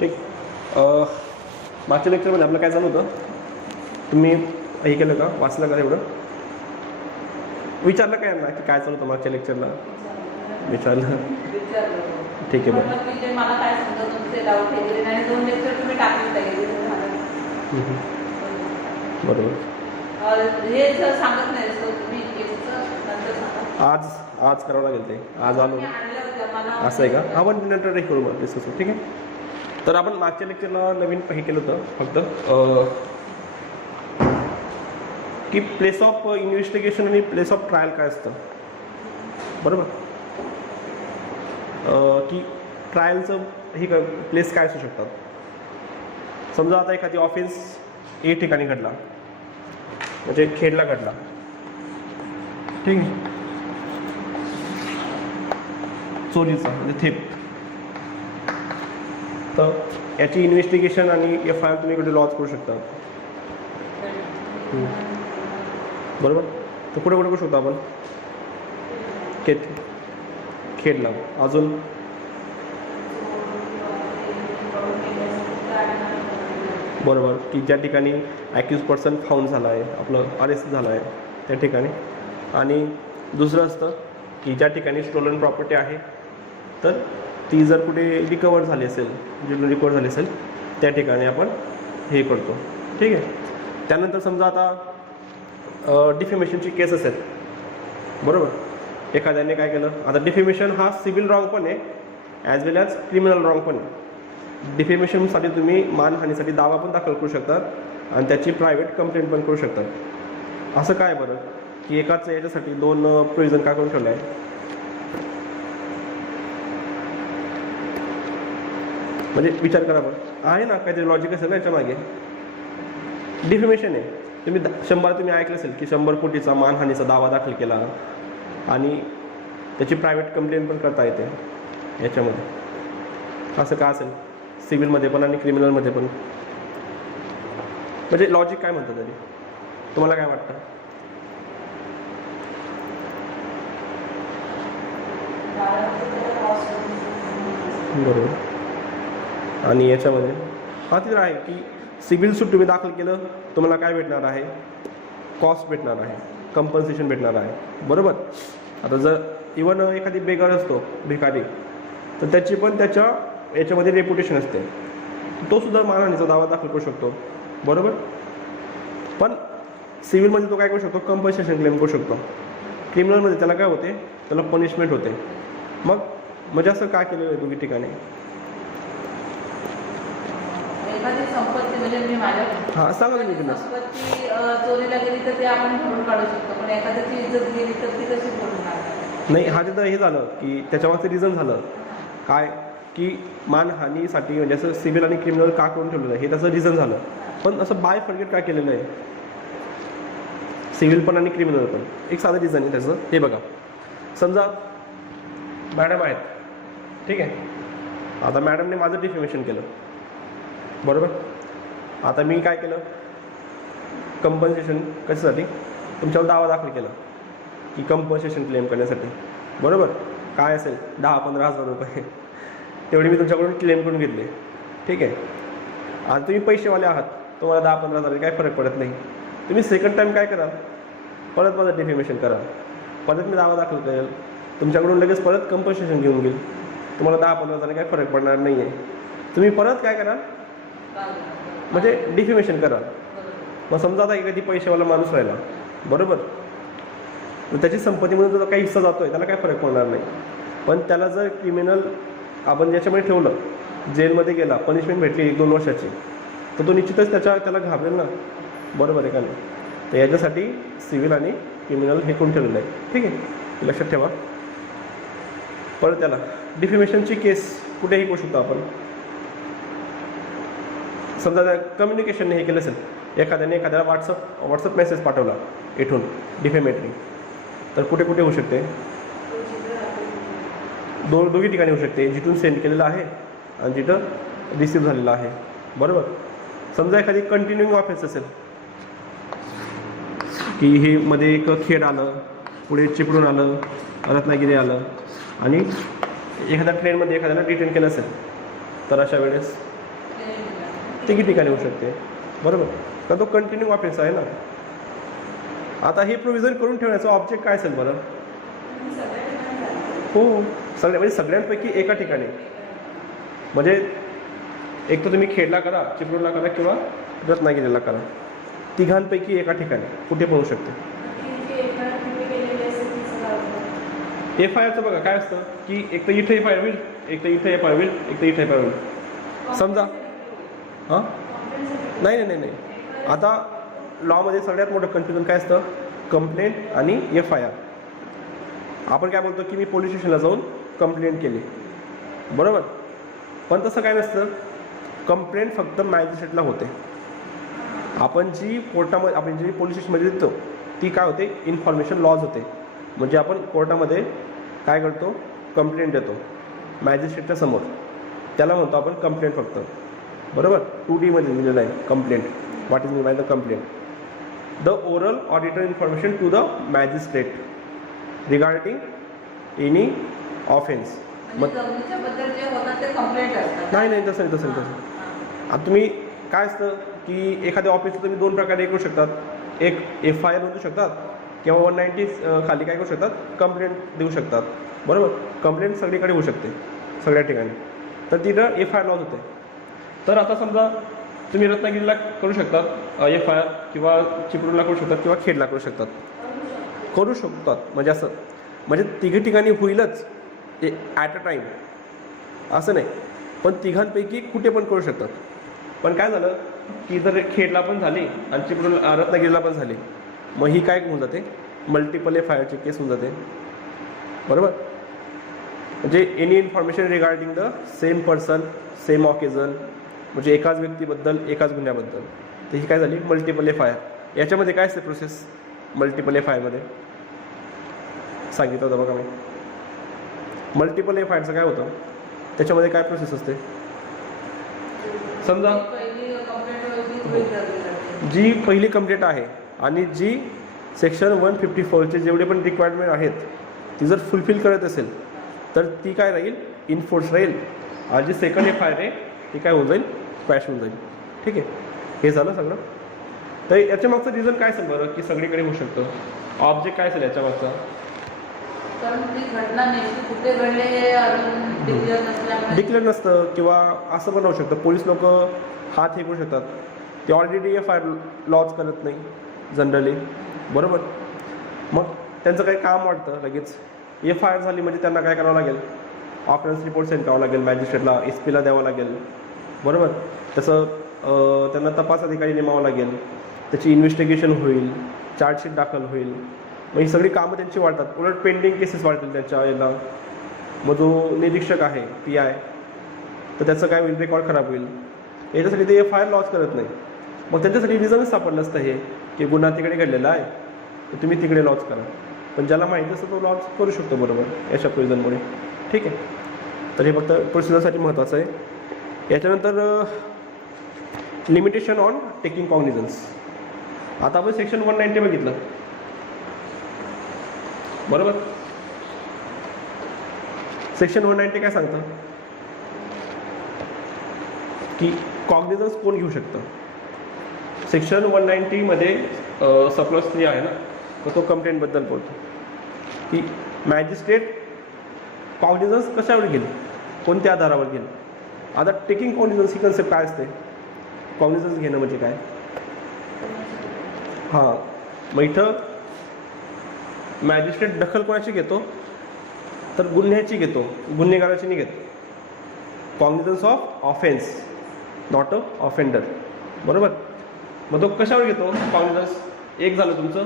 ठीक. मागच्या लेक्चरमध्ये आपलं काय झालं होतं, तुम्ही हे केलं का, वाचलं का एवढं, विचारलं काय ना की काय चालू होतं मागच्या लेक्चरला? विचारलं. ठीक आहे. बरं बरोबर. आज करावं लागेल ते, आज आलो असं आहे का? आपण नंतर हे करू, मग डिस्कस. ठीक आहे. तर आपण मागच्या लेक्चरला नवीन हे केलं होतं फक्त की प्लेस ऑफ इन्व्हेस्टिगेशन आणि प्लेस ऑफ ट्रायल काय असतं, बरोबर. की ट्रायलचं हे प्लेस काय असू शकतात. समजा आता एखादी ऑफेन्स ए ठिकाणी घडला, म्हणजे खेडला घडला, ठीक आहे, चोरीचा म्हणजे थेफ्ट. तर याची इन्व्हेस्टिगेशन आणि FIR तुम्ही कुठे लॉन्च करू शकता, बरोबर. तर कुठे कुठे करू शकतो आपण? खेडला. अजून बरोबर, की ज्या ठिकाणी ॲक्युज पर्सन फाऊंड झाला आहे, आपलं अरेस्ट झालं आहे त्या ठिकाणी. आणि दुसरं असतं की ज्या ठिकाणी स्टोलन प्रॉपर्टी आहे, तर ती जर कुठे रिकवर झाली असेल, रिकवर झाली असेल त्या ठिकाणी आपण हे करतो, ठीक आहे. त्यानंतर समजा आता डिफेमेशनची केस असेल, बरोबर. एखाद्याने काय केलं, आता डिफेमेशन हा सिव्हिल रॉंग पण आहे ॲज वेल ॲज क्रिमिनल रॉंग पण आहे. डिफेमेशनसाठी तुम्ही मानहानीसाठी दावा पण दाखल करू शकतात आणि त्याची प्रायव्हेट कंप्लेंट पण करू शकतात. असं काय बरं की एकाच याच्यासाठी दोन प्रोव्हिजन का करून ठेवलं आहे? म्हणजे विचार करा बरं, आहे ना काहीतरी लॉजिक असेल ना याच्या मागे. डिफेमेशन आहे, तुम्ही 100 तुम्ही ऐकलं असेल की 100 कोटीचा मानहानीचा दावा दाखल केला आणि त्याची प्रायव्हेट कंप्लेंट पण करता येते याच्यामध्ये. असं का असेल सिव्हिलमध्ये पण आणि क्रिमिनलमध्ये पण? म्हणजे लॉजिक काय म्हणतं तरी, तुम्हाला काय वाटतं? बरोबर. आणि याच्यामध्ये हा तिथं आहे की सिव्हिल सूट तुम्ही दाखल केलं, तुम्हाला काय भेटणार आहे? कॉस्ट भेटणार आहे, कंपन्सेशन भेटणार आहे, बरोबर. आता जर इवन एखादी बेकार असतो भिकारी, तर त्याची पण त्याच्या याच्यामध्ये रेप्युटेशन असते, तो सुद्धा मानहानीचा दावा दाखल करू शकतो, बरोबर. पण सिव्हिलमध्ये तो काय करू शकतो? कंपन्सेशन क्लेम करू शकतो. क्रिमिनलमध्ये त्याला काय होते? त्याला पनिशमेंट होते. मग म्हणजे असं काय केलेलं आहे दोघी ठिकाणी? एखादी संपत्ती म्हणजे मी माझ्या हां सांगा ना. मी संपत्ती चोरीला गेली तर ते आपण भरून काढू शकतो, पण एखाद्याची इज्जत गेली तर ती कशी भरून काढणार? नाही, हा तिथं हे झालं की त्याच्यामागचं रिझन झालं काय की मानहानीसाठी, म्हणजे असं सिव्हिल आणि क्रिमिनल का करून ठेवलेलं आहे हे त्याचं रिझन झालं. पण असं बाय फॉरगेट का केलेलं आहे सिव्हिल पण आणि क्रिमिनल पण? एक साधं रिझन आहे त्याचं. हे बघा, समजा मॅडम आहेत, ठीक आहे. आता मॅडमने माझं डिफेमेशन केलं, बरोबर. आता मी काय केलं? कंपन्सेशन कशासाठी? तुमच्यावर दावा दाखल केला की कंपन्सेशन क्लेम करण्यासाठी, बरोबर. काय असेल 10-15 हजार रुपये तेवढे मी तुमच्याकडून क्लेम करून घेतले, ठीक आहे. आणि तुम्ही पैसेवाले आहात, तुम्हाला 10-15 हजार काय फरक पडत नाही. तुम्ही सेकंड टाईम काय कराल? परत माझं डिफेमेशन करा, परत मी दावा दाखल करेल, तुमच्याकडून लगेच परत कंपन्सेशन घेऊन घेईल. तुम्हाला 10-15 हजार काय फरक पडणार नाही आहे. तुम्ही परत काय कराल? म्हणजे डिफेमेशन कराल. मग समजा आता एखादी पैसेवाला माणूस राहिला, बरोबर, मग त्याची संपत्तीमधून जर काही हिस्सा जातो आहे, त्याला काय फरक पडणार नाही. पण त्याला जर क्रिमिनल आपण याच्यामध्ये ठेवलं, जेलमध्ये गेला, पनिशमेंट भेटली 1-2 वर्षाची, तर तो निश्चितच त्याला घाबरेल ना, बरोबर आहे का नाही? तर याच्यासाठी सिव्हिल आणि क्रिमिनल हे करून ठेवलेलं आहे, ठीक आहे. लक्षात ठेवा. परत त्याला डिफेमेशनची केस कुठेही करू शकतो आपण. समजा कम्युनिकेशनने हे केलं असेल, एखाद्याने एखाद्याला व्हॉट्सअप मेसेज पाठवला इथून डिफेमेटरी, तर कुठे कुठे होऊ शकते? दोघी ठिकाणी होऊ शकते, जिथून सेंड केलेलं आहे आणि जिथं रिसीव्ह झालेलं आहे, बरोबर. समजा एखादी कंटिन्युइंग ऑफेन्स असेल की हे मध्ये एक खेड आलं, पुढे चिपळूण आलं, रत्नागिरी आलं आणि एखाद्या ट्रेनमध्ये एखाद्याला डिटेन केलं असेल तर अशा वेळेस तिघी ठिकाणी होऊ शकते, बरोबर, तर तो कंटिन्यू ऑफेन्स आहे ना. आता हे प्रोव्हिजन करून ठेवण्याचं ऑब्जेक्ट काय असेल बरं? हो, म्हणजे सगळ्यांपैकी एका ठिकाणी, म्हणजे एक तर तुम्ही खेडला करा, चिपळूणला करा किंवा रत्नागिरीला करा, तिघांपैकी एका ठिकाणी कुठे पण होऊ शकते. FIRचं बघा काय असतं की एक तर इथं FIR होईल, एक तर इथं FIR होईल, एक तर इथं FIR होईल. समजा हां नाही, आता लॉमध्ये सगळ्यात मोठं कन्फ्युजन काय असतं? कंप्लेंट आणि FIR. आपण काय बोलतो की मी पोलीस स्टेशनला जाऊन कंप्लेंट केली, बरोबर, पण तसं काय नसतं. कंप्लेंट फक्त मॅजिस्ट्रेटला होते. आपण जी कोर्टामध्ये, आपण जी पोलीस स्टेशनमध्ये देतो ती काय होते? इन्फॉर्मेशन लॉज होते. म्हणजे आपण कोर्टामध्ये काय करतो? कंप्लेंट देतो मॅजिस्ट्रेटच्या समोर, त्याला म्हणतो आपण कंप्लेंट फक्त, बरोबर. 2D मध्ये दिलेलं आहे complaint. What is mean by the complaint? The oral auditor information to the magistrate regarding any offence. नाही तसं. आता तुम्ही काय असतं की एखाद्या ऑफिसला तुम्ही दोन प्रकारे करू शकतात. एक FIR नोंदवू शकतात किंवा 190 खाली काय करू शकतात? कंप्लेंट देऊ शकतात, बरोबर. कंप्लेंट सगळीकडे होऊ शकते, सगळ्या ठिकाणी, तर तिथं FIR लॉज होते. तर आता समजा तुम्ही रत्नागिरीला करू शकतात FIR, किंवा चिपळूणला करू शकतात, किंवा खेडला करू शकतात. म्हणजे असं, म्हणजे तिघी ठिकाणी होईलच ॲट अ टाईम असं नाही, पण तिघांपैकी कुठे पण करू शकतात. पण काय झालं की जर खेडला पण झाली आणि चिपळूण रत्नागिरीला पण झाली, मग ही काय होऊन जाते? मल्टिपल FIRची केस होऊन जाते, बरोबर. म्हणजे any information regarding the same person, same occasion, म्हणजे एकाच व्यक्तीबद्दल, एकाच गुन्ह्याबद्दल, तर ही काय झाली? Multiple FIR. याच्यामध्ये काय असते प्रोसेस? मल्टिपल FIRमध्ये सांगितलं होतं बघा मी. मल्टिपल FIRचं काय होतं? त्याच्यामध्ये काय प्रोसेस असते? समजा जी पहिली कंप्लेंट आहे आणि जी सेक्शन 154चे जेवढे पण रिक्वायरमेंट आहेत ती जर फुलफिल करत असेल तर ती काय राहील? इनफोर्स राहील. आणि जी सेकंड FIR आहे ती काय होऊन जाईल? स्क्वॅश होऊन जाईल. ठीक आहे, हे झालं सगळं. तर याच्या मागचं रिझन काय असेल बरं की सगळीकडे होऊ शकतं? ऑब्जेक्ट काय असेल याच्या मागचा? डिक्लेअर नसतं, किंवा असं पण होऊ शकतं पोलीस लोक हात हे करू शकतात, ते ऑलरेडी FIR लॉज करत नाही जनरली, बरोबर. मग त्यांचं काही काम वाटतं, लगेच FIR झाली म्हणजे त्यांना काय करावं लागेल? ऑफेन्स रिपोर्ट सेंड करावं लागेल मॅजिस्ट्रेटला, SP ला द्यावं लागेल, बरोबर. तसं त्यांना तपास अधिकारी नेमावं लागेल, त्याची इन्व्हेस्टिगेशन होईल, चार्जशीट दाखल होईल. मग ही सगळी कामं त्यांची वाढतात. उलट पेंडिंग केसेस वाढतील त्यांच्या याला. मग जो निरीक्षक आहे PI, तर त्याचं काय होईल? रेकॉर्ड खराब होईल. याच्यासाठी ते FIR लॉज करत नाही. मग त्यांच्यासाठी रिझनच सापडलं असतं हे की गुन्हा तिकडे घडलेला आहे, तर तुम्ही तिकडे लॉज करा. पण ज्याला माहिती असतं तो लॉज करू शकतो, बरोबर, याच्या प्रोव्हिजनमुळे. ठीक आहे, तर हे फक्त प्रोसिजरसाठी महत्त्वाचं आहे. याच्यानंतर लिमिटेशन ऑन टेकिंग कॉग्निझन्स. आता आपण सेक्शन 190 बघितलं, बरोबर. सेक्शन 190 काय सांगतं की कॉग्निझन्स कोण घेऊ शकतं? सेक्शन 190 मध्ये सप्लस 3 आहे ना, तर तो कंप्लेंटबद्दल बोलतो की मॅजिस्ट्रेट कॉग्निझन्स कशावर घेईल, कोणत्या आधारावर घेईल. आता टेकिंग कॉग्निझन्स ही कन्सेप्ट काय असते? कॉग्निझन्स घेणं म्हणजे काय? हां, मग इथं मॅजिस्ट्रेट दखल कोणाची घेतो? तर गुन्ह्याची घेतो, गुन्हेगाराची नाही घेत. Cognisance of offence, not a offender, बरोबर. मग तो कशावर घेतो कॉग्निझन्स? एक झालं तुमचं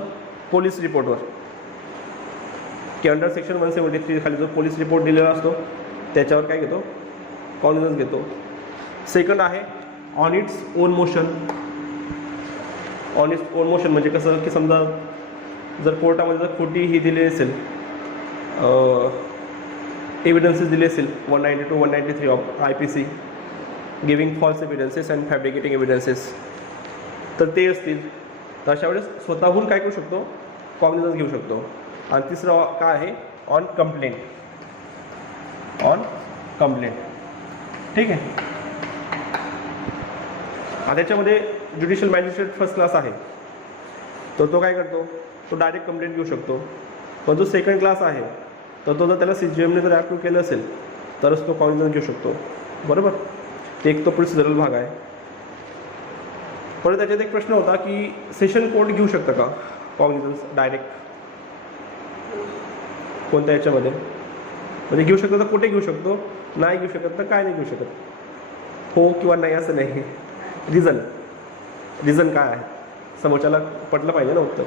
पोलीस रिपोर्टवर, की अंडर सेक्शन 173 खाली जो पोलीस रिपोर्ट दिलेला असतो त्याच्यावर काय घेतो? कॉग्निझन्स घेतो. सेकंड आहे on its own motion. On its own motion म्हणजे कसं की समजा जर कोर्टामध्ये जर खोटी ही दिली असेल, एव्हिडन्सेस दिले असेल 192 193 of IPC, giving false evidences and fabricating evidences, तर ते असतील तर अशा वेळेस स्वतःहून काय करू शकतो? कॉग्निझन्स घेऊ शकतो. आणि तिसरं काय आहे? On complaint. On complaint. ठीक आहे. आता त्याच्यामध्ये ज्युडिशियल मॅजिस्ट्रेट फर्स्ट क्लास आहे, तर तो काय करतो, तो डायरेक्ट कंप्लेंट घेऊ शकतो. पण जो सेकंड क्लास आहे तर तो जर त्याला CJM ने जर अप्रूव्ह केलं असेल तरच तो कॉग्निझन्स घेऊ शकतो. बरोबर. ते एक तो प्रोसिजरल भाग आहे. परत त्याच्यात एक प्रश्न होता की सेशन कोर्ट घेऊ शकतं का कॉग्निझन्स डायरेक्ट कोणत्या याच्यामध्ये, म्हणजे घेऊ शकतो तर कुठे घेऊ शकतो, नाही घेऊ शकत तर काय नाही घेऊ शकत, हो किंवा नाही असं नाही. रिझन काय आहे, समोरच्याला पटलं पाहिजे ना उत्तर.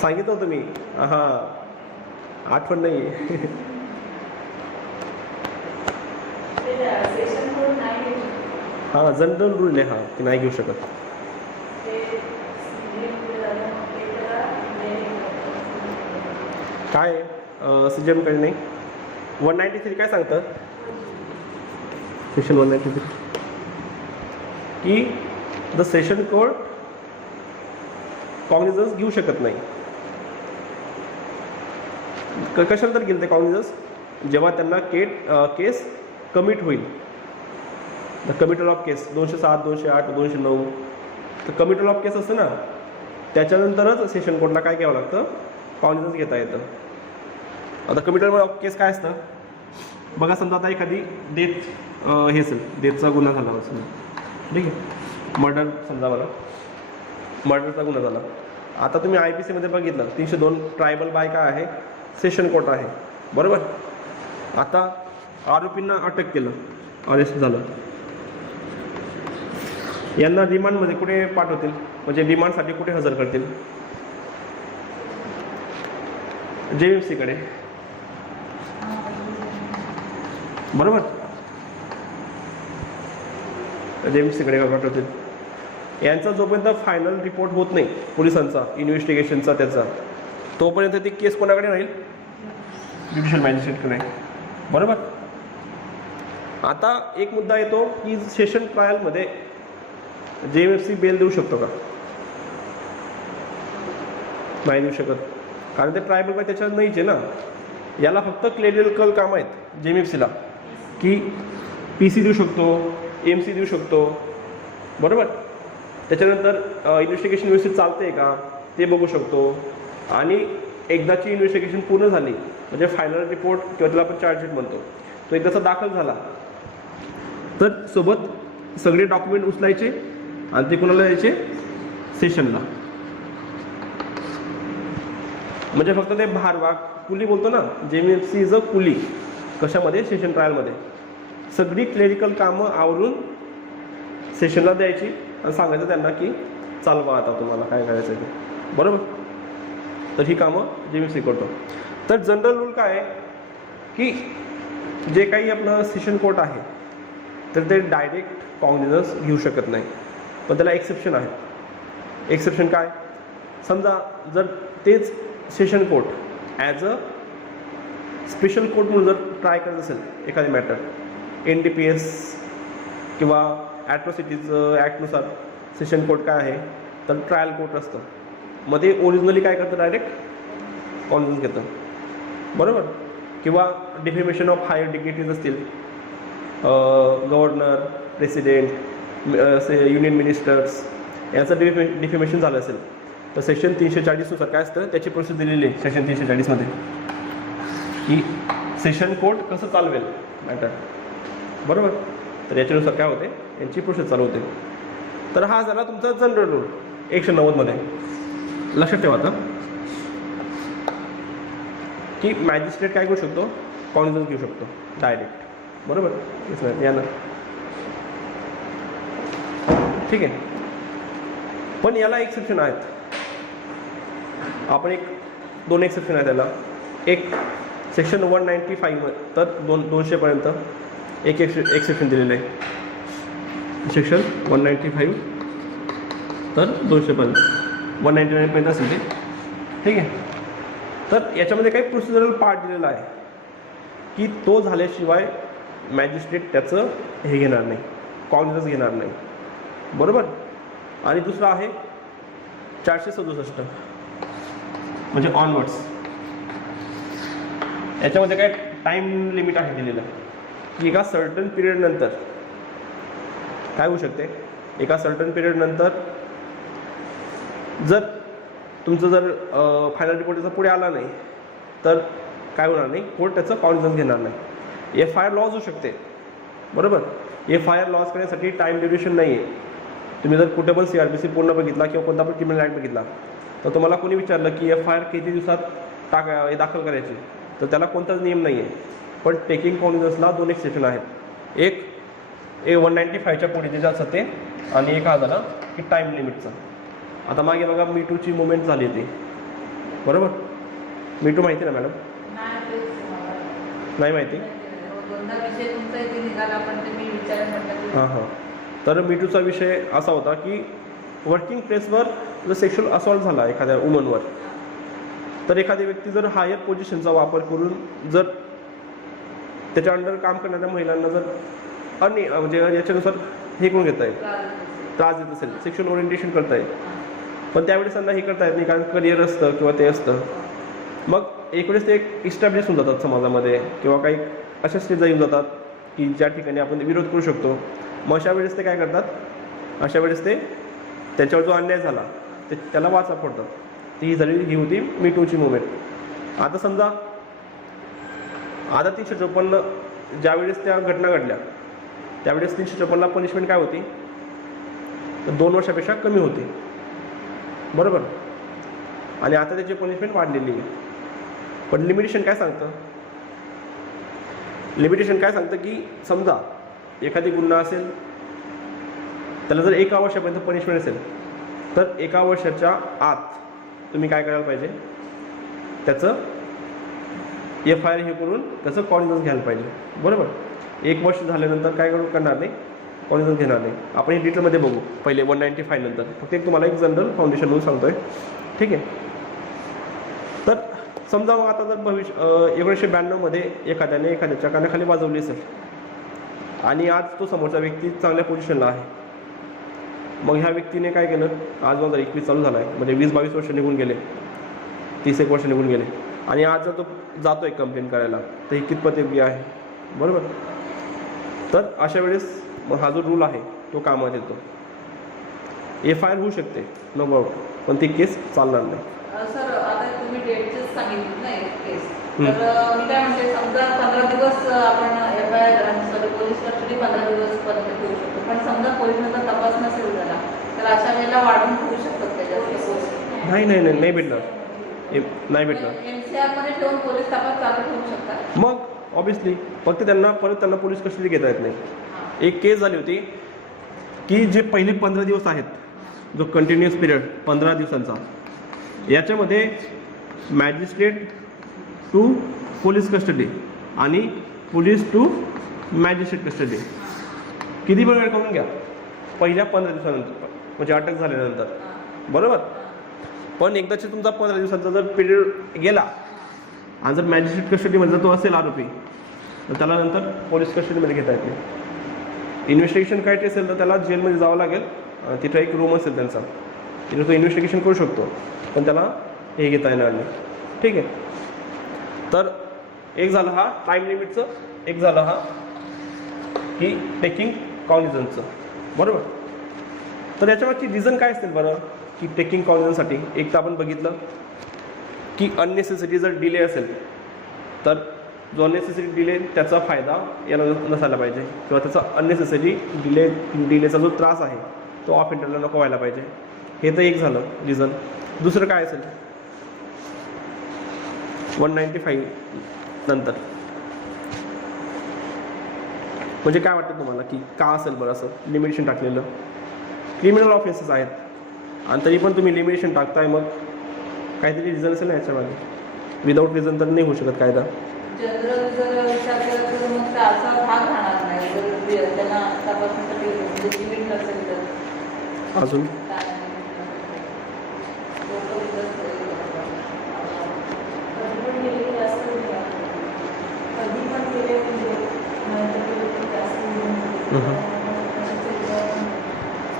सांगितलं होतं मी, हां आठवण नाही. सेशन कोर्ट नाही घेऊ शकत. हां जनरल रूल आहे, हां की नाही घेऊ शकत. ते CJM कडे जाऊन ते त्याला काय CJM कडे नाही. 193 काय सांगतं, सेक्शन 193 की द सेशन कोर्ट कॉग्निझन्स घेऊ शकत नाही. कशाला तर गेलं ते कॉग्निझन्स, जेव्हा त्यांना केस कमिट होईल, द कमिटल ऑफ केस 207, 208, 209, तर कमिटल ऑफ केस असतं ना, त्याच्यानंतरच सेशन कोर्टला काय घ्यावं लागतं, कॉग्निझन्स घेता येतं. आता कमिटल ऑफ केस काय असतं बघा. समजा आता एखादी डेथ हे असेल, डेथचा गुन्हा झाला असेल, ठीक आहे, मर्डर समजा, मला मर्डरचा गुन्हा झाला. आता तुम्ही IPC मध्ये बघितलं 302 ट्रायबल बाय काय आहे, सेशन कोर्ट आहे. बरोबर. आता आरोपींना अटक केलं, अरेस्ट झालं, यांना रिमांडमध्ये कुठे पाठवतील, म्हणजे रिमांडसाठी कुठे हजर करतील, JMC कडे. बरोबर. JMC कडे पाठवतील. यांचा जोपर्यंत फायनल रिपोर्ट होत नाही पोलिसांचा, इन्व्हेस्टिगेशनचा त्याचा, तोपर्यंत ती केस कोणाकडे राहील, ज्युडिशियल मॅजिस्ट्रेटकडे. बरोबर. आता एक मुद्दा येतो की सेशन ट्रायलमध्ये JMFC बेल देऊ शकतो का, नाही देऊ शकत, कारण ते ट्रायबल बाय त्याच्यात नाहीच आहे ना. याला फक्त क्लेरिकल काम आहेत JMFCला, की PC देऊ शकतो, MC देऊ शकतो. बरोबर. त्याच्यानंतर इन्व्हेस्टिगेशन व्यवस्थित चालते का ते बघू शकतो. आणि एकदाची इन्व्हेस्टिगेशन पूर्ण झाली म्हणजे फायनल रिपोर्ट किंवा त्याला आपण चार्जशीट म्हणतो, तो एकदाचा दाखल झाला तर सोबत सगळे डॉक्युमेंट उचलायचे आणि ते कुणाला द्यायचे, सेशनला. म्हणजे फक्त ते भारवाग कुली बोलतो ना, JMFC इज अ कुली. कशामध्ये, सेशन ट्रायलमध्ये. सगळी क्लेरिकल कामं आवरून सेशनला द्यायची आणि सांगायचं त्यांना की चालवा आता तुम्हाला काय करायचं ते. बरोबर. तर ही कामं JMFC करतो. तर जनरल रूल काय आहे की जे काही आपलं सेशन कोर्ट आहे तर ते डायरेक्ट कॉग्निझन्स घेऊ शकत नाही, पण त्याला एक्सेप्शन आहे. एक्सेप्शन काय, समजा जर तेच session court as a special court म्हणून जर ट्राय करत असेल एखादी मॅटर, NDPS किंवा ॲट्रॉसिटीज ॲक्टनुसार सेशन कोर्ट काय आहे तर ट्रायल कोर्ट असतं, मग ते ओरिजिनली काय करतं, डायरेक्ट कॉग्निझन्स घेतं. बरोबर. किंवा डिफेमेशन ऑफ हायर डिग्निटीज असतील, गव्हर्नर, प्रेसिडेंट, युनियन मिनिस्टर्स, याचं डिफेमेशन झालं असेल तर सेक्शन 340नुसार काय असतं, त्याची प्रोसेस दिलेली आहे सेक्शन 340मध्ये, की सेशन कोर्ट कसं चालवेल मॅटर. बरोबर. तर याच्यानुसार काय होते, यांची प्रोसेस चालू होते. तर हा झाला तुमचा जनरल रूल 190मध्ये. लक्षात ठेवा आता की मॅजिस्ट्रेट काय करू शकतो, कॉग्निझन्स घेऊ शकतो डायरेक्ट. बरोबर. यानं ठीक आहे. पण याला एक्सेप्शन आहेत. आपण 2 एक्सेप्शन आहेत त्याला. एक सेक्शन 195 तर 200 पर्यंत एक एक्सेप्शन दिलेलं आहे. सेक्शन 195 तर 200 पर्यंत, 199 पर्यंत असेल ते. ठीक आहे. तर याच्यामध्ये काही प्रोसिजरल पार्ट दिलेला आहे की तो झाल्याशिवाय मॅजिस्ट्रेट त्याचं हे घेणार नाही, कॉग्निझन्स घेणार नाही. बरोबर. आणि दुसरा आहे 467 म्हणजे ऑनवर्ड्स. याच्यामध्ये काय टाईम लिमिट आहे दिलेलं की एका सर्टन पिरियड नंतर काय होऊ शकते, एका सर्टन पिरियड नंतर जर तुमचं जर फायनल रिपोर्ट त्याचा पुढे आला नाही तर काय होणार नाही, कोर्ट त्याचं कॉन्फिडन्स घेणार नाही. FIR लॉस होऊ शकते, बरोबर. FIR लॉस करण्यासाठी टाईम ड्युरेशन नाही आहे. तुम्ही जर कुठे पण CRPC पूर्ण बघितला किंवा कोणता पण क्रिमिनल ॲक्ट बघितला तर तुम्हाला कोणी विचारलं की FIR किती दिवसात दाखल करायची, तर त्याला कोणताच नियम नाही आहे. पण टेकिंग कॉन्फिडन्सला 2 एक्सेप्शन आहेत. एक 195च्या पुढे जे असतं ते, आणि एक हा झाला की टाईम लिमिटचा. आता मागे बघा मी टूची मुवमेंट झाली होती, बरोबर. मी टू माहिती ना मॅडम? नाही माहिती. हां. तर मी टूचा विषय असा होता की वर्किंग प्लेसवर जर सेक्शुअल असॉल्ट झाला एखाद्या वुमनवर, तर एखादी व्यक्ती जर हायर पोझिशनचा वापर करून जर त्याच्या अंडर काम करणाऱ्या महिलांना जर म्हणजे याच्यानुसार हे करून घेत आहे, त्रास देत असेल, सेक्शुअल ओरिएंटेशन करत आहे, पण त्यावेळेस त्यांना हे करता येत नाही कारण करिअर असतं किंवा ते असतं. मग एक वेळेस ते एक इस्टॅब्लिश होऊन जातात समाजामध्ये, किंवा काही अशा स्टेजला येऊन जातात की ज्या ठिकाणी आपण विरोध करू शकतो. मग अशा वेळेस ते काय करतात, अशा वेळेस ते त्याच्यावर जो अन्याय झाला त्याला वाचा फोडतात. ती ही होती मी टूची मुवमेंट. आता समजा आता 354 ज्यावेळेस त्या घटना घडल्या त्यावेळेस 354ला पनिशमेंट काय होती, तर 2 वर्षापेक्षा कमी होती, बरोबर. आणि आता त्याची पनिशमेंट वाढलेली आहे. पण लिमिटेशन काय सांगतं, लिमिटेशन काय सांगतं की समजा एखादी गुन्हा असेल, त्याला जर 1 वर्षापर्यंत पनिशमेंट असेल तर 1 वर्षाच्या आत तुम्ही काय करायला पाहिजे, त्याचं FIR हे करून त्याचं कॉन्फिडन्स घ्यायला पाहिजे, बरोबर. 1 वर्ष झाल्यानंतर काय करणार नाही, कॉन्फिडन्स घेणार नाही. आपण हे डिटेलमध्ये बघू पहिले 195 नंतर. फक्त एक तुम्हाला एक जनरल फाउंडेशन म्हणून सांगतोय, ठीक आहे. तर समजा मग आता जर 1992मध्ये एखाद्याच्या कानाखाली वाजवली असेल आणि आज तो समोरचा व्यक्ती चांगल्या पोझिशनला आहे. मग ह्या व्यक्तीने काय केलं, आज 2021 चालू झाला आहे, म्हणजे 20-22 वर्ष निघून गेले, 30-1 वर्ष निघून गेले, आणि आज जर तो जातोय कंप्लेंट करायला तर ही कितपत योग्य आहे, बरोबर. तर अशा वेळेस मग हा जो रूल आहे तो कामात येतो. FIR होऊ शकते नो डाऊट, पण ती केस चालणार नाही. सर आता तुम्ही डेटच सांगितली ना एक केस, तर मी काय म्हणते, समजा 15 दिवस आपण FIR पोलीस कस्टडी 15 दिवस पर्यंत ठेवू शकतो, पण समजा पोलिसांचा तपास नसेल झाला तर अशा वेळेला वाढून ठेवू शकतात त्याच्यात? नाही भेटणार, नाही भेटणार. MCR मध्ये ठेवून पोलीस तपास चालू ठेवू शकतात मग ऑब्विसली, फक्त त्यांना पोलीस कस्टडी घेता येत नाही. एक केस झाली होती की जे पहिले 15 दिवस आहेत, जो कंटिन्युअस पिरियड 15 दिवसांचा, याच्यामध्ये मॅजिस्ट्रेट टू पोलीस कस्टडी आणि पोलीस टू मॅजिस्ट्रेट कस्टडी किती पण वेळ करून घ्या, पहिल्या 15 दिवसानंतर, म्हणजे अटक झाल्यानंतर, बरोबर. पण एकदाची तुमचा 15 दिवसांचा जर पिरियड गेला आणि जर मॅजिस्ट्रेट कस्टडीमध्ये जर तो असेल आरोपी, तर त्याला नंतर पोलीस कस्टडीमध्ये घेता येत नाही. इन्व्हेस्टिगेशन करायची असेल तर त्याला जेलमध्ये जावं लागेल, तिथं एक रूम असेल त्यांचा, तिथे तो इन्व्हेस्टिगेशन करू शकतो, पण त्याला हे घेता येणार नाही, ठीक आहे. तर एक झाला हा टाईम लिमिटचं, एक झाला हा की टेकिंग कॉग्निझन्सचं, बरोबर. तर याच्यावरची रिझन काय असतील बरं की टेकिंग कॉग्निझन्ससाठी? एक तर आपण बघितलं की अननेसेसरी जर डिले असेल तर जो अननेसेसरी डिले त्याचा फायदा याला नसायला पाहिजे, किंवा त्याचा अननेसेसरी डिलेचा जो त्रास आहे तो ऑफेंडरला नको व्हायला पाहिजे. हे तर एक झालं रिझन. दुसरं काय असेल 195 नंतर, म्हणजे काय वाटतं तुम्हाला की का असेल बरं असं लिमिटेशन टाकलेलं? क्रिमिनल ऑफेन्सेस आहेत आणि तरी पण तुम्ही लिमिटेशन टाकताय, मग काहीतरी रिझन असेल ना याच्यामध्ये. विदाऊट रिझन तर नाही होऊ शकत कायदा. जनरल जर विचार केला तर मग असा भाग राहणार नाही जर त्यांना तपासण्यासाठी लिमिट नसेल तर. अजून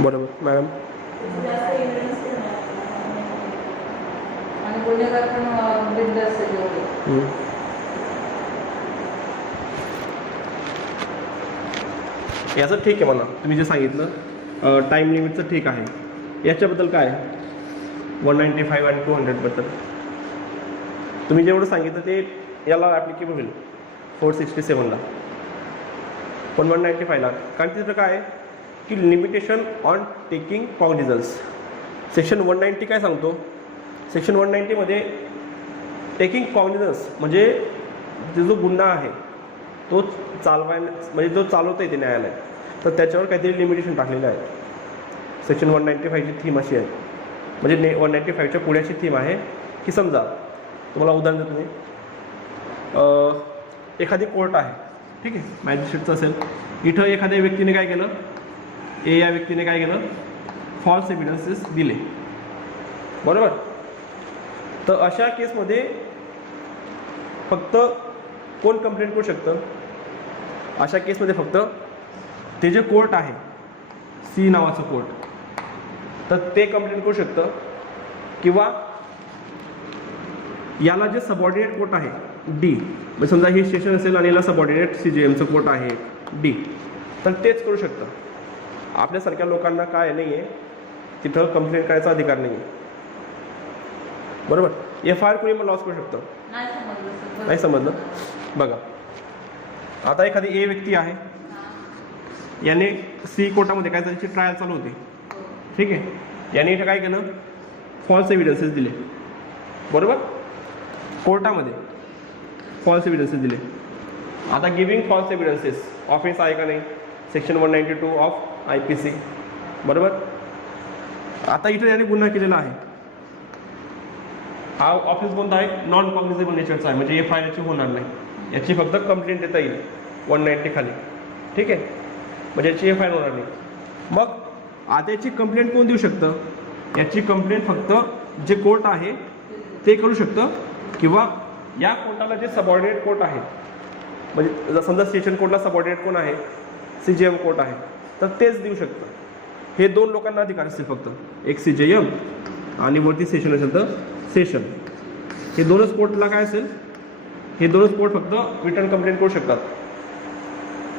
बरोबर मॅडम. आणि गुन्हेगार पण वृद्ध असेल. याचं ठीक आहे म्हणा, तुम्ही जे सांगितलं टाईम लिमिटचं ठीक आहे. याच्याबद्दल काय 195 आणि 200बद्दल तुम्ही जेवढं सांगितलं ते याला ॲप्लिकेबल होईल 467ला. पण 195ला कारण तिथं काय आहे की limitation on taking cognisance. Section 190 काय सांगतो, सेक्शन 190मध्ये टेकिंग कॉग्निझन्स म्हणजे जो गुन्हा आहे तो म्हणजे जो चालवता येते न्यायालय, तर त्याच्यावर काहीतरी लिमिटेशन टाकलेलं आहे. सेक्शन 195ची थीम अशी आहे, म्हणजे 195च्या पुढ्याची थीम आहे की समजा तुम्हाला उदाहरण देतो मी, एखादी कोर्ट आहे, ठीक आहे, मॅजिस्ट्रेटचं असेल, इथं एखाद्या व्यक्तीने काय केलं, ए या व्यक्तीने काय केलं, फॉल्स एव्हिडन्सेस दिले, बरोबर. तर अशा केसमध्ये फक्त कोण कंप्लेंट करू शकतं, अशा केसमध्ये फक्त ते जे कोर्ट आहे सी नावाचं कोर्ट, तर ते कंप्लेंट करू शकतं, किंवा याला जे सबऑर्डिनेट कोर्ट आहे डी, म्हणजे समजा ही स्टेशन असेल आणि याला सबऑर्डिनेट CJMचं कोर्ट आहे डी, तर तेच करू शकतं. आपल्यासारख्या लोकांना काय नाही आहे, तिथं कंप्लेंट करायचा अधिकार नाही आहे, बरोबर. FIR कोणी पण लॉस करू शकतं. नाही समजलं. बघा आता एखादी ए व्यक्ती आहे, याने सी कोर्टामध्ये काय त्याची ट्रायल चालू होती, ठीक आहे, याने इथं काय केलं, फॉल्स एव्हिडन्सेस दिले, बरोबर, कोर्टामध्ये फॉल्स एव्हिडन्सेस दिले. आता गिविंग फॉल्स एव्हिडन्सेस ऑफेन्स आहे का नाही, सेक्शन 192 ऑफ IPC, बरोबर. आता इथं याने गुन्हा केलेला आहे, हा ऑफेन्स कोणता आहे, नॉन कॉग्निझेबल नेचरचा आहे, म्हणजे FIR याची होणार नाही, याची फक्त कंप्लेंट देता येईल 190 खाली, ठीक आहे, म्हणजे याची FIR होणार नाही. मग आता याची कंप्लेंट कोण देऊ शकतं, याची कंप्लेंट फक्त जे कोर्ट आहे ते करू शकतं, किंवा या कोर्टाला जे सबऑर्डिनेट कोर्ट आहे, म्हणजे समजा सेशन कोर्टला सबऑर्डिनेट कोण आहे, CJM कोर्ट आहे, तर तेच देऊ शकतं. हे दोन लोकांना अधिकार असतील फक्त, एक CJM आणि वरती सेशन असेल तर सेशन, हे दोनच कोर्टला काय असेल, हे दोनच कोर्ट फक्त रिटर्न कंप्लेंट करू शकतात,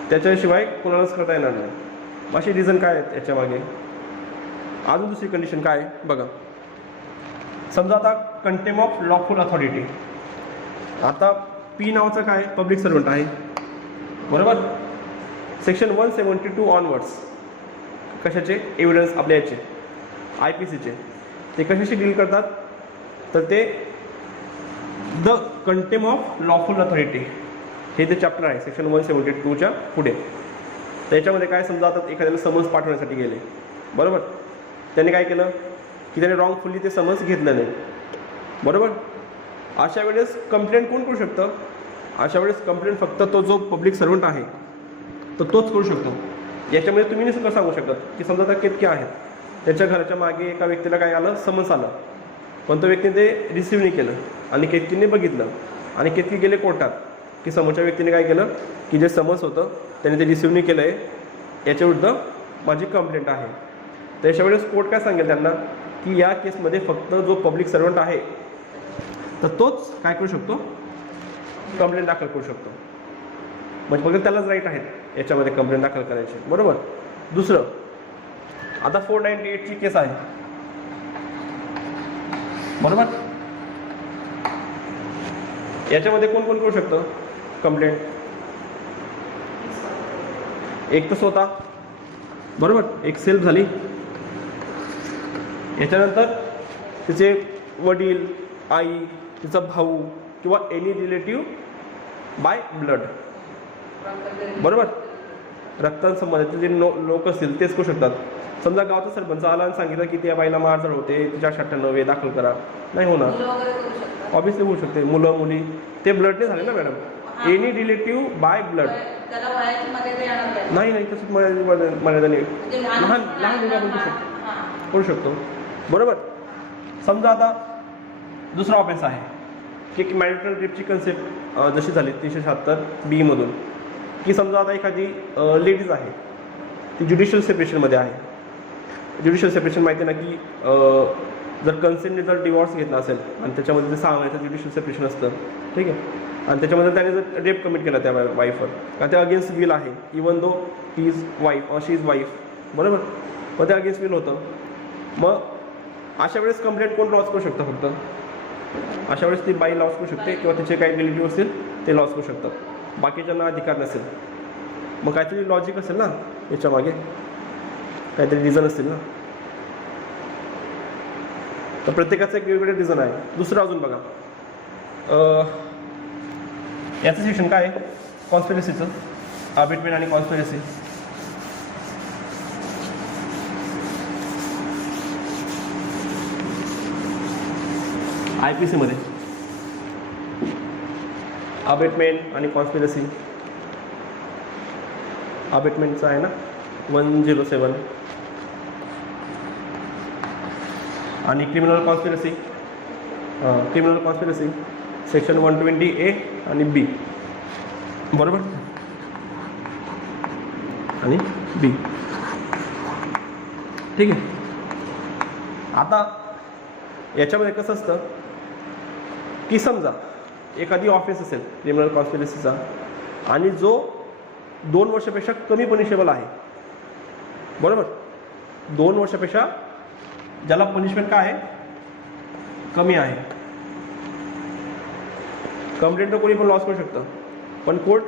त्याच्याशिवाय कोणालाच करता येणार नाही. अशी रिझन काय आहेत याच्या मागे. अजून दुसरी कंडिशन काय आहे बघा, समजा आता कंटेम ऑफ लॉफुल अथॉरिटी. आता P नावाचं काय पब्लिक सर्वंट आहे, बरोबर. सेक्शन 172 ऑनवर्ड्स कशाचे एव्हिडन्स आपल्या याचे IPCचे, ते कशाशी डील करतात, तर ते the contempt of lawful authority हे ते चॅप्टर आहे सेक्शन 172च्या पुढे. त्याच्यामध्ये काय, समजा आता एखाद्याला समन्स पाठवण्यासाठी गेले, बरोबर, त्याने काय केलं की त्याने रॉंगफुली ते समन्स घेतलं नाही, बरोबर. अशा वेळेस कंप्लेंट कोण करू शकतं, अशा वेळेस कंप्लेंट फक्त तो जो पब्लिक सर्वंट आहे तर तोच करू शकतो. याच्यामध्ये तुम्ही नाही सांगू शकत की समजा आता केतकी आहेत, त्याच्या घराच्या मागे एका व्यक्तीला काय आलं, समन्स आलं, पण तो व्यक्तीने ते रिसिव्ह नाही केलं आणि केतकीने बघितलं आणि केतकी गेले कोर्टात की समोरच्या व्यक्तीने काय केलं की जे समन्स होतं त्याने ते रिसिव्ह नाही केलं आहे, याच्याविरुद्ध माझी कंप्लेंट आहे. तर अशा वेळेस कोर्ट काय सांगेल त्यांना की या केसमध्ये फक्त जो पब्लिक सर्वंट आहे तर तोच काय करू शकतो, कंप्लेंट दाखल करू शकतो, म्हणजे फक्त त्यालाच राईट आहेत याच्यामध्ये कंप्लेंट दाखल करायची, बरोबर. दुसरं आता 498ची केस आहे, बरोबर. याच्यामध्ये कोण कोण करू शकतं कंप्लेंट, एक तर स्वतः, बरोबर, एक सेल्फ झाली, याच्यानंतर तिचे वडील, आई, तिचा भाऊ किंवा एनी रिलेटिव्ह बाय ब्लड, बरोबर, रक्तासंबंधित जे लोक असतील तेच करू शकतात. समजा गावचा सरपंच आला आणि सांगितलं की त्या बाईला मारझाड होते, तिच्या 98 दाखल करा, नाही होणार, ऑब्विसली होऊ शकते. मुलं मुली ते ब्लडने झाले ना madam, any relative by blood, नाही तसंच मर्यादा नाही, लहान लहान मुलं पण करू शकतो, बरोबर. समजा आता दुसरा ऑफेन्स आहे की मॅरिटल रेपची कन्सेप्ट जशी झाली 376B मधून, की समजा आता एखादी लेडीज आहे ती ज्युडिशियल सेपरेशनमध्ये आहे. ज्युडिशियल सेपरेशन माहिती आहे ना की जर कन्सेंटने जर डिवॉर्स घेतला असेल आणि त्याच्यामध्ये ते 6 महिन्याचं ज्युडिशियल सेपरेशन असतं, ठीक आहे, आणि त्याच्यामध्ये त्याने जर रेप कमिट केला त्या वाईफवर का त्या अगेन्स्ट विल आहे, even though he is wife she is wife, बरोबर. मग ते अगेन्स्ट विल होतं. मग अशा वेळेस कंप्लेंट कोण लॉस करू शकतं? फक्त अशा वेळेस ती बाई लॉस करू शकते किंवा तिचे काही रिलेटिव्ह असतील ते लॉस करू शकतात, बाकीच्यांना अधिकार नसेल. मग काहीतरी लॉजिक असेल ना याच्या मागे, काहीतरी रिझन असतील ना. तर प्रत्येकाचं एक वेगवेगळं रिझन आहे. दुसरं अजून बघा, याचं सेक्शन काय आहे? कॉन्स्पिरसीचं, अबेटमेंट आणि कॉन्स्पिरसी. IPC मध्ये अबेटमेंट आणि कॉन्स्पिरसी. अबेटमेंटचं आहे ना 107 आणि criminal conspiracy, criminal conspiracy section 120A आणि B, बरोबर, आणि B. ठीक आहे. आता याच्यामध्ये कसं असतं की समजा एखादी ऑफिस असेल क्रिमिनल कॉन्स्पिरसीचा आणि जो 2 वर्षापेक्षा कमी पनिशेबल आहे, बरोबर. 2 वर्षापेक्षा ज्याला पनिशमेंट काय आहे? कमी आहे. कंप्लेंट तर कोणी पण लॉस करू शकतं, पण कोर्ट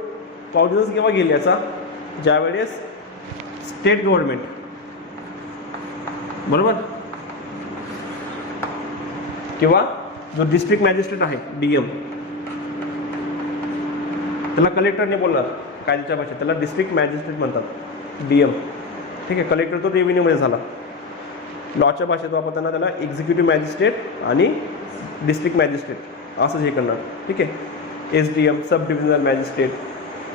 कॉग्निझन्स केव्हा घेईल याचा? ज्यावेळेस स्टेट गव्हर्नमेंट, बरोबर, किंवा जो डिस्ट्रिक्ट मॅजिस्ट्रेट आहे DM, त्याला कलेक्टरने बोलणार कायद्याच्या भाषेत, त्याला डिस्ट्रिक्ट मॅजिस्ट्रेट म्हणतात, DM. ठीक आहे. कलेक्टर तो रेव्हेन्यूमध्ये झाला. लॉच्या भाषेत वापरताना त्याला एक्झिक्युटिव्ह मॅजिस्ट्रेट आणि डिस्ट्रिक्ट मॅजिस्ट्रेट असंच हे करणार. ठीक आहे. SDM सब डिव्हिजनल मॅजिस्ट्रेट.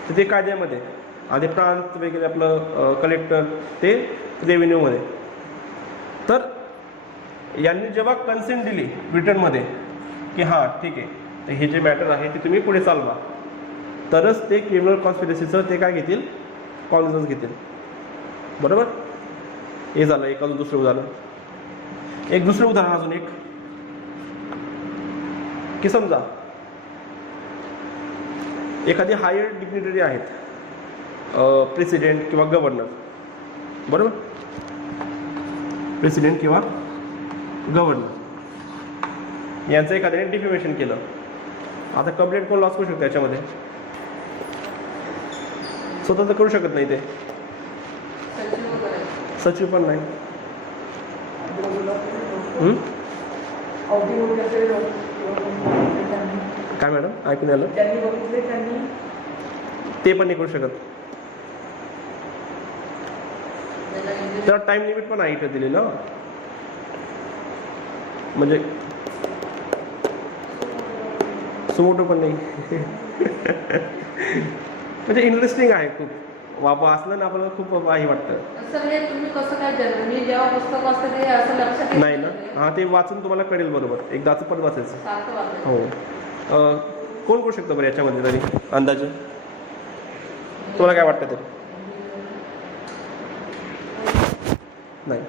तर ते कायद्यामध्ये आणि प्रांत वगैरे आपलं कलेक्टर ते रेव्हेन्यूमध्ये. तर यांनी जेव्हा कन्सेंट दिली रिटर्नमध्ये की हां ठीक आहे, तर हे जे मॅटर आहे ते तुम्ही पुढे चालवा, तरच ते क्रिमिनल कॉन्स्पिरसीचं ते काय घेतील? कॉग्निझन्स घेतील, बरोबर. हे झालं एक. अजून दुसरं उदाहरण, एक दुसरं उदाहरण अजून एक की समजा एखादी हायर डिग्निटरी आहेत, प्रेसिडेंट किंवा गव्हर्नर, बरोबर, प्रेसिडेंट किंवा गव्हर्नर, यांचं एखाद्याने डिफेमेशन केलं. आता कंप्लेंट कोण लॉस करू शकतो याच्यामध्ये? स्वतः तर करू शकत नाही ते, सचिव पण नाही. काय मॅडम ऐकून आलं? ते पण नाही करू शकत. त्याला टाइम लिमिट पण आहे इथं दिलेलं, म्हणजे सुमोटो पण नाही. म्हणजे इंटरेस्टिंग आहे खूप. वाचलं ना आपल्याला खूप हे वाटतं. तुम्ही कसं काय मी जेव्हा पुस्तक वाचते ते असं लक्षात नाही ना. हां, ते वाचून तुम्हाला कळेल बरोबर. एकदाचं पण वाचायचं. हो. कोण करू शकतं बरं याच्यामध्ये तरी अंदाजे? तुम्हाला काय वाटतं ते? नाही.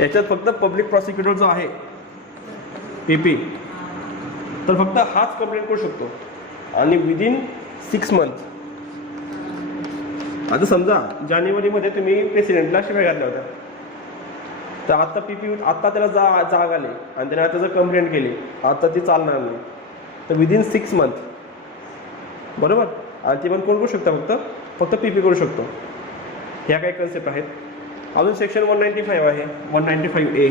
याच्यात फक्त पब्लिक प्रॉसिक्युटर जो आहे PP, तर फक्त हाच कंप्लेंट करू शकतो आणि विदिन 6 मंथ. आता समजा जानेवारीमध्ये तुम्ही प्रेसिडेंटला शिव्या घातल्या होत्या, तर आता PP आत्ता त्याला जाग आली आणि त्याने आता जर कंप्लेंट केली, आता ती चालणार नाही. तर विदिन 6 मंथ, बरोबर. आणि ती पण कोण करू शकता? फक्त PP करू शकतो. ह्या काही कन्सेप्ट आहेत. अजून सेक्शन 195 आहे, 195A.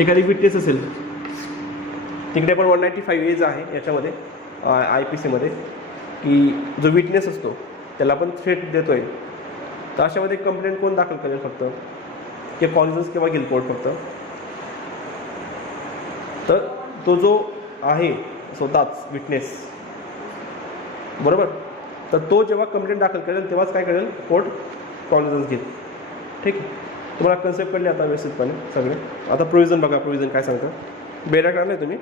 एखादी विटनेस असेल तिकडे पण 195A आहे याच्यामध्ये IPC मध्ये, की जो विटनेस असतो त्याला पण थ्रेट देतोय. तर अशामध्ये कंप्लेंट कोण दाखल करेल? फक्त की कॉग्निझन्स केव्हा घेईल कोर्ट? फक्त तर तो जो आहे स्वतःच विटनेस, बरोबर, तर तो जेव्हा कंप्लेंट दाखल करेल तेव्हाच काय करेल? कोर्ट कॉग्निझन्स घेईल. ठीक आहे. तुम्हाला कन्सेप्ट कळले आता व्यवस्थितपणे सगळे. आता प्रोव्हिजन बघा. प्रोव्हिजन काय सांगतं? बेरा काढलं तुम्ही?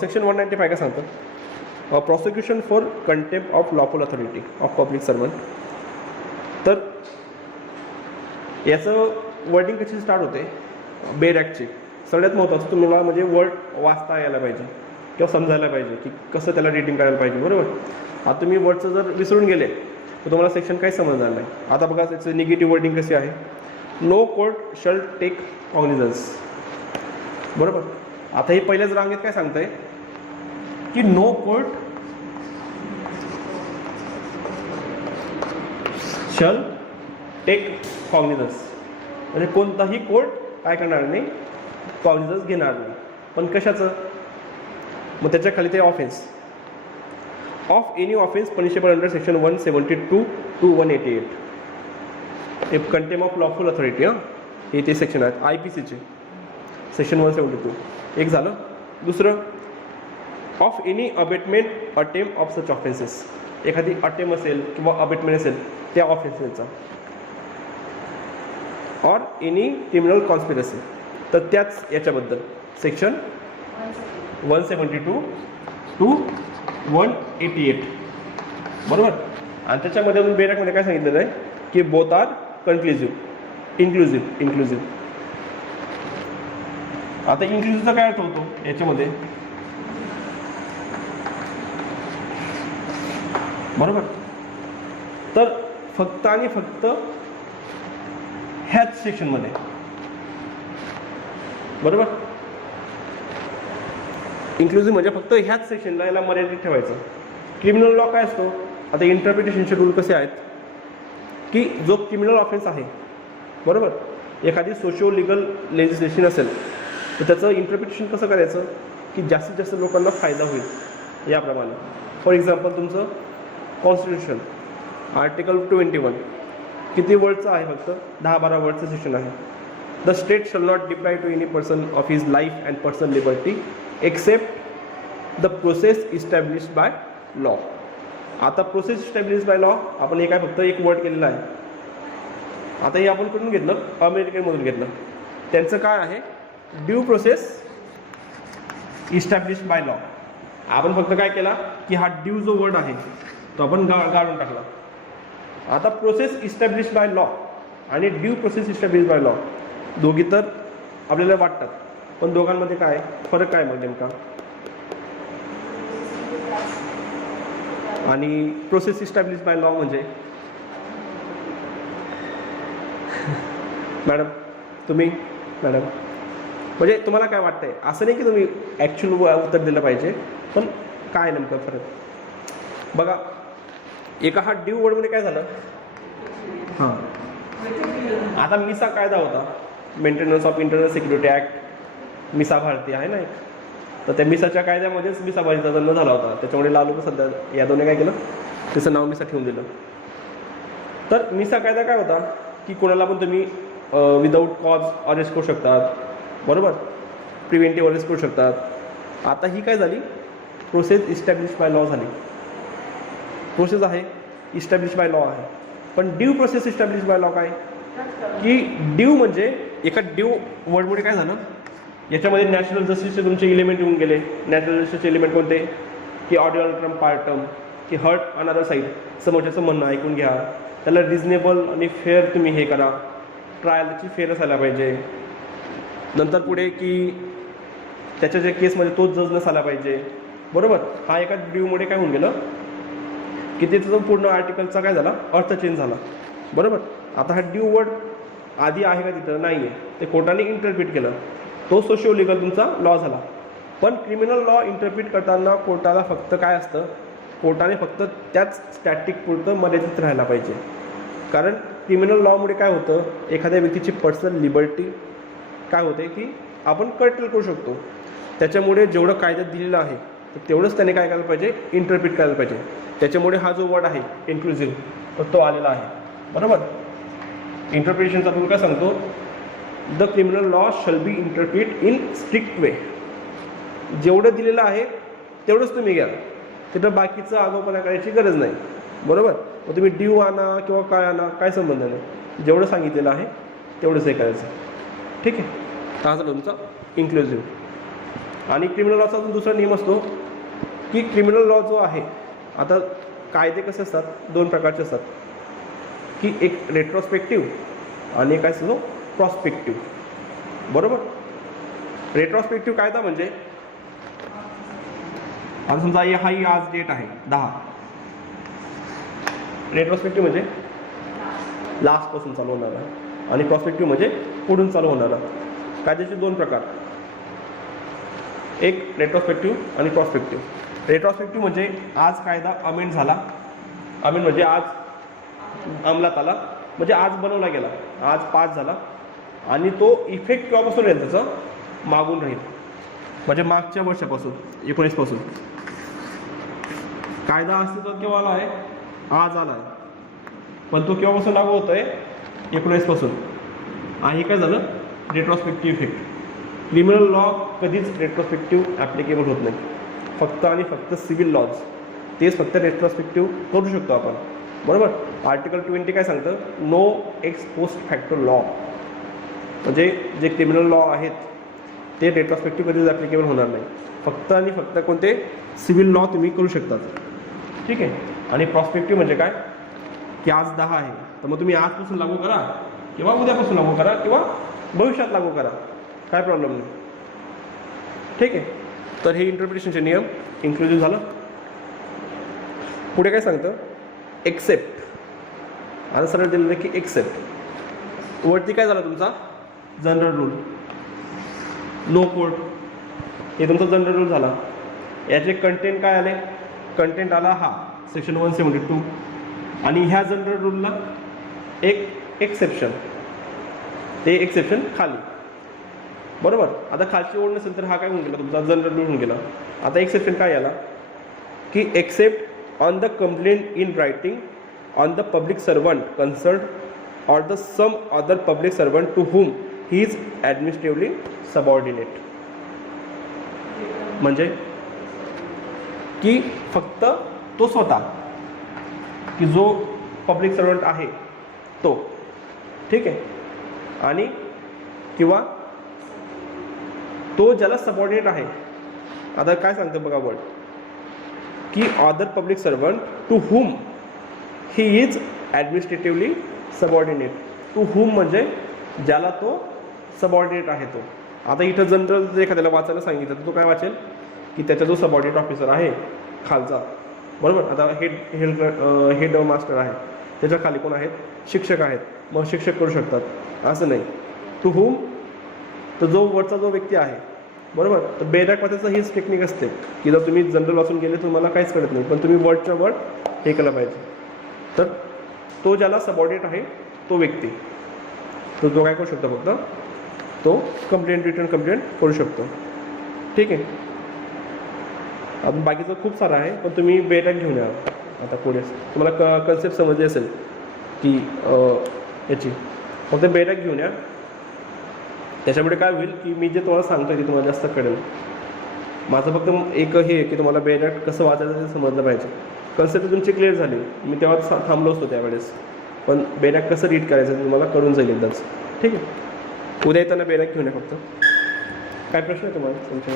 सेक्शन 195 काय सांगतं? Prosecution for contempt of lawful authority of public servant. तर याचं वर्डिंग कशी स्टार्ट होते, बेड ॲक्टची सगळ्यात महत्त्वाचं तुम्हाला म्हणजे वर्ड वाचता यायला पाहिजे किंवा समजायला पाहिजे की कसं त्याला रीडिंग करायला पाहिजे, बरोबर. आता तुम्ही वर्डचं जर विसरून गेले तर तुम्हाला सेक्शन काही समजणार नाही. आता बघा त्याचं निगेटिव्ह वर्डिंग कशी आहे, नो कोर्ट शल टेक कॉग्निझन्स, बरोबर. आता ही पहिल्याच रांगेत काय सांगतंय की नो कोर्ट शल टेक कॉग्निझन्स, म्हणजे कोणताही कोर्ट काय करणार नाही, कॉग्निझन्स घेणार नाही. पण कशाचं, मग त्याच्या खाली ते offence of any offence punishable under section 172 to 188 हे कंटेम ऑफ लॉफुल अथॉरिटी. हे ते सेक्शन आहेत IPCचे, सेक्शन 172. एक झालं. दुसरं of any abetment attempt of such offences, एखादी अटेम्प्ट असेल किंवा अबेटमेंट असेल त्या ऑफेन्सेसचा. ऑर एनी क्रिमिनल कॉन्स्पिरसी, तर त्याच याच्याबद्दल सेक्शन 172 to 188, बरोबर. आणि त्याच्यामध्ये बेरॅकमध्ये काय सांगितलेलं आहे की बोथ आर इन्क्लुझिव्ह. आता इन्क्लुझिव्हचा काय अर्थ होतो याच्यामध्ये, बरोबर. तर फक्त आणि फक्त ह्याच सेक्शनमध्ये, बरोबर. इन्क्लुझिव्ह म्हणजे फक्त ह्याच सेक्शनला याला मर्यादित ठेवायचं. क्रिमिनल लॉ काय असतो, आता इंटरप्रिटेशनचे रूल कसे आहेत की जो क्रिमिनल ऑफेन्स आहे, बरोबर, एखादी सोशिओ लिगल लेजिस्लेशन असेल तर त्याचं इंटरप्रिटेशन कसं करायचं की जास्तीत जास्त लोकांना फायदा होईल याप्रमाणे. फॉर एक्झाम्पल तुमचं कॉन्स्टिट्यूशन आर्टिकल 21 किती वर्डचं आहे, फक्त 10-12 वर्डचं सेक्शन आहे. The state shall not deprive to any person of his life and personal liberty except the process established by law. आता प्रोसेस इस्टॅब्लिश बाय लॉ आपण हे काय फक्त एक वर्ड केलेलं आहे. आता हे आपण कुठून घेतलं, अमेरिकेमधून घेतलं. त्यांचं काय आहे, due process establish by law. आपण फक्त काय केला की हा ड्यू जो वर्ड आहे तो आपण गाळून टाकला. आता प्रोसेस इस्टॅब्लिश बाय लॉ आणि due process establish by law दोघी तर आपल्याला वाटतात, पण दोघांमध्ये काय फरक काय मग नेमका. आणि प्रोसेस इस्टॅब्लिश बाय लॉ म्हणजे मॅडम म्हणजे तुम्हाला काय वाटतंय, असं नाही की तुम्ही ॲक्च्युअल उत्तर दिलं पाहिजे, पण काय नेमकं फरक बघा. एका हा ड्यू वर्डमध्ये काय झालं, हां आता मिसा कायदा होता, maintenance of internal security act, मिसा भारती आहे ना एक, तर त्या मिसाच्या कायद्यामध्येच मिसा भारतीचा जन्म झाला होता. त्याच्यामुळे लालू सध्या यादवने काय केलं, त्याचं नाव मिसा ठेवून दिलं. तर मिसा कायदा काय होता की कोणाला पण तुम्ही विदाऊट कॉज अरेस्ट करू शकतात, बरोबर, प्रिव्हेंटिव्ह अरेस्ट करू शकतात. आता ही काय झाली, प्रोसेस इस्टॅब्लिश बाय लॉ झाली. प्रोसेस आहे इस्टॅब्लिश बाय लॉ आहे, पण due process establish by law काय की ड्यू म्हणजे एका ड्यू वर्डमुळे काय झालं, याच्यामध्ये नॅशनल जस्टिसचे तुमचे एलिमेंट येऊन गेले. नॅशनल जस्टिसचे एलिमेंट कोणते की ऑडिओ ट्रम पार्टम, की हर्ट अनदर साईड, समोरच्याचं म्हणणं ऐकून घ्या, त्याला रिजनेबल आणि फेअर तुम्ही हे करा, ट्रायलची फेअर असायला पाहिजे. नंतर पुढे की त्याच्या जे केसमध्ये तोच जज नसायला पाहिजे, बरोबर. हा एका ड्यूमुळे काय होऊन गेलं की त्याचा पूर्ण आर्टिकलचा काय झाला, अर्थ चेंज झाला, बरोबर. आता हा ड्यू वर्ड आधी आहे का तिथं, नाही आहे, ते कोर्टाने इंटरप्रिट केलं, तो सोशिओ लिगल तुमचा लॉ झाला. पण क्रिमिनल लॉ इंटरप्रिट करताना कोर्टाला फक्त काय असतं, कोर्टाने फक्त त्याच स्टॅटिक पुरतं मर्यादित राहायला पाहिजे. कारण क्रिमिनल लॉमुळे काय होतं, एखाद्या व्यक्तीची पर्सनल लिबर्टी काय होते की आपण कर्टेल करू शकतो. त्याच्यामुळे जेवढं कायद्यात दिलेलं आहे तर तेवढंच त्याने काय करायला पाहिजे, इंटरप्रिट करायला पाहिजे. त्याच्यामुळे हा जो वर्ड आहे इन्क्लुझिव्ह तो आलेला आहे, बरोबर. इंटरप्रिटेशनचा आपण काय सांगतो, the criminal law shall be interpret in strict way. जेवढं दिलेलं आहे तेवढंच तुम्ही घ्या, तिथं बाकीचं आगोपणा करायची गरज नाही, बरोबर. मग तुम्ही ड्यू आणा किंवा काय आणा, काय संबंध नाही, जेवढं सांगितलेलं आहे तेवढंच हे करायचं, ठीक आहे. हा झालं तुमचा इन्क्लुझिव्ह. आणि क्रिमिनल लॉचा अजून दुसरा नियम असतो की क्रिमिनल लॉ जो आहे, आता कायदे कसे असतात, दोन प्रकारचे असतात की एक रेट्रोस्पेक्टिव्ह आणि एक असतो प्रॉस्पेक्टिव्ह. बरोबर. रेट्रॉस्पेक्टिव्ह कायदा म्हणजे आता समजा ही आज डेट आहे 10. रेट्रॉस्पेक्टिव्ह म्हणजे लास्टपासून चालू होणार आहे आणि प्रॉस्पेक्टिव्ह म्हणजे पुढून चालू होणार आहे. कायद्याचे दोन प्रकार, एक रेट्रॉस्पेक्टिव्ह आणि प्रॉस्पेक्टिव्ह. रेट्रॉस्पेक्टिव्ह म्हणजे आज कायदा अमेंड झाला, अमेंड म्हणजे आज अंमलात आला, म्हणजे आज बनवला गेला, आज पास झाला आणि तो इफेक्ट केव्हापासून राहील त्याचं मागून राहील, म्हणजे मागच्या वर्षापासून 19 पासून. कायदा अस्तित्वात केव्हा आला आहे, आज आला आहे, पण तो केव्हापासून लागू होत आहे 19 पासून. आणि काय झालं रेट्रॉस्पेक्टिव्ह इफेक्ट. क्रिमिनल लॉ कधीच रेट्रॉस्पेक्टिव्ह ॲप्लिकेबल होत नाही, फक्त आणि फक्त सिव्हिल लॉज तेच फक्त रेट्रॉस्पेक्टिव्ह करू शकतो आपण. बरोबर. आर्टिकल 20 काय सांगतं, no ex post facto law, म्हणजे जे क्रिमिनल लॉ आहेत ते रेट्रॉस्पेक्टिव्ह कधीच ॲप्लिकेबल होणार नाही, फक्त आणि फक्त कोणते सिव्हिल लॉ तुम्ही करू शकतात. ठीक आहे. आणि प्रॉस्पेक्टिव्ह म्हणजे काय की आज 10 आहे तर मग तुम्ही आजपासून लागू करा किंवा उद्यापासून लागू करा किंवा भविष्यात लागू करा, काय प्रॉब्लेम नाही. ठीक आहे. तर हे इंटरप्रिटेशनचे नियम इन्क्लुझिव्ह झालं. पुढे काय सांगतं, एक्सेप्ट. आता सरळ दिलेलं की एक्सेप्ट. वरती काय झालं तुमचा जनरल रूल, नो कोर्ट, हे तुमचा जनरल रूल झाला. याचे कंटेंट काय आले, कंटेंट आला हा सेक्शन 172 आणि ह्या जनरल रूलला एक एक्सेप्शन, ते एक्सेप्शन खाली. बरोबर. आता खालची ओढ नसेल तर हा काय होऊन गेला तुमचा जनरल रूल होऊन गेला. आता एक्सेप्शन काय आला की except on the complaint in writing on the public servant concern or the some other public servant to whom he is administratively subordinate. म्हणजे की फक्त तो स्वतः, की जो पब्लिक सर्वंट आहे तो. ठीक आहे. आणि किंवा तो ज्याला सबऑर्डिनेट आहे. आता काय सांगतं बघा वर्ड की other public servant to whom he is administratively subordinate. To whom म्हणजे ज्याला तो सबऑर्डिनेट आहे तो. आता इथं जनरल जर एखाद्याला वाचायला सांगितलं तर तो काय वाचेल की त्याचा जो सबऑर्डिनेट ऑफिसर आहे खालचा. बरोबर. आता हेड मास्टर आहे, त्याच्या खाली कोण आहेत, शिक्षक आहेत, मग शिक्षक करू शकतात, असं नाही. टू हुम तर जो वरचा जो व्यक्ती आहे. बरोबर. तर बेडॅक वाचायचं हीच टेक्निक असते की जर तुम्ही जनरल वाचून गेले तुम्हाला काहीच कळत नाही, पण तुम्ही वर्डच्या वर्ड हे केलं पाहिजे. तर तो ज्याला सबऑर्डिनेट आहे तो व्यक्ती, तर तो काय करू शकतो, फक्त तो कंप्लेंट रिटर्न कंप्लेंट करू शकतो. ठीक आहे. अजून बाकीचं खूप सारं आहे, पण तुम्ही बेडॅक घेऊन या. आता पुढे तुम्हाला कन्सेप्ट समजली असेल की याची, फक्त बेडॅक घेऊन या. त्याच्यामुळे काय होईल की मी जे तुम्हाला सांगतो ते तुम्हाला जास्त कळेल. माझं फक्त एक हे आहे की तुम्हाला बेडॅक कसं वाचायचं ते समजलं पाहिजे. कन्सेप्ट तुमची क्लिअर झाली, मी तेव्हा थांबलो असतो त्यावेळेस, पण बेडॅक कसं रीड करायचं ते तुम्हाला कळून जाईल एकदाच. ठीक आहे. उद्या येताना बेडॅक घेऊन या फक्त. काय प्रश्न आहे तुम्हाला तुमच्या?